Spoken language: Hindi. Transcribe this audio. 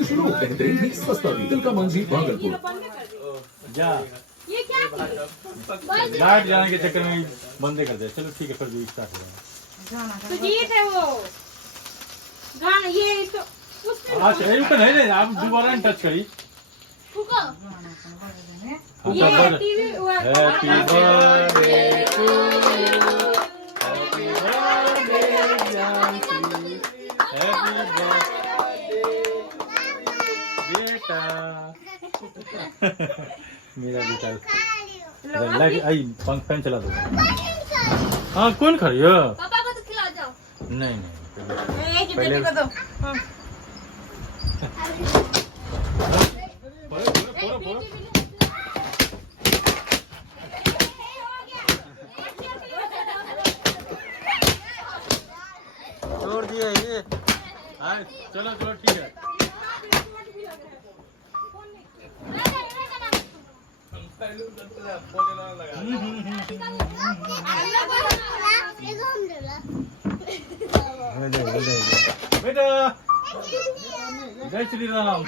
आज शुरू बेहतरीन सस्ता तिल का मंजी भागलपुर। जा ये क्या की? लाइट जाने के चक्कर में बंदे कर दे। चलो ठीक है फिर भी स्टार्ट हो जाए। तो जीत है वो गाना ये तो उसने अच्छा ये तो नहीं आप दोबारा टच करी। फूको हाँ, ये तब TV happy birthday to you, happy birthday Janaki, happy birthday बेटा। मेरा बेटा लाइट आई पंख फैन चला दो। हाँ कौन खड़ी है? पापा को तो खिला जाओ। नहीं नहीं एक ही बेटे को दो। हाँ। छोड़ दिया ये। हाँ चलो चलो ठीक है। बेटा जय श्री राम।